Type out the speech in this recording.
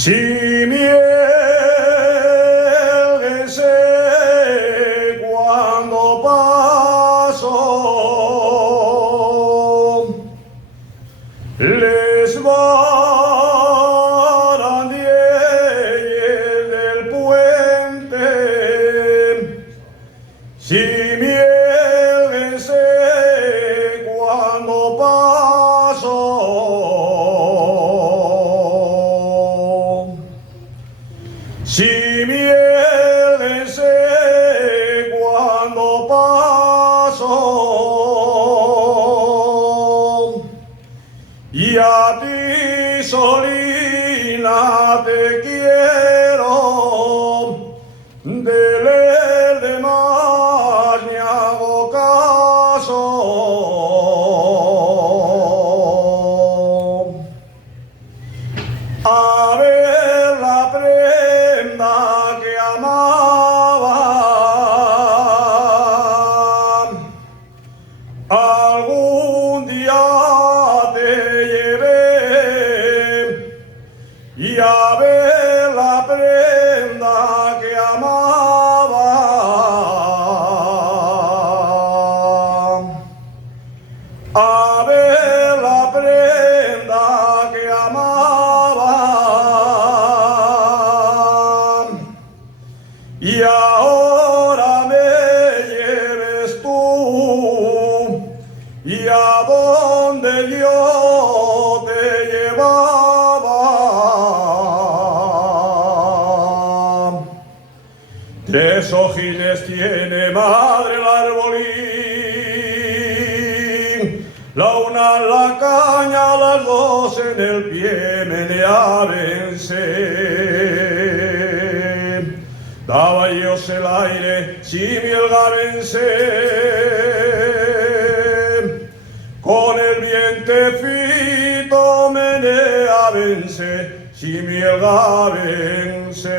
Si mielguese cuando paso, les barandier del puente. Si mielguese cuando paso, si mielguese cuando paso, y a ti solina te quiero, de los demás ni hago caso. A ver la prenda que amaba, algún día te llevé, y a ver la prenda que amaba, a ver la prenda que amaba, y ahora me lleves tú, y a donde yo te llevaba. Tres ojines tiene madre el arbolín, la una en la caña, las dos en el pie meneábense. Daba ellos el aire, si mielgábense, con el vientecito meneábense, si mielgábense.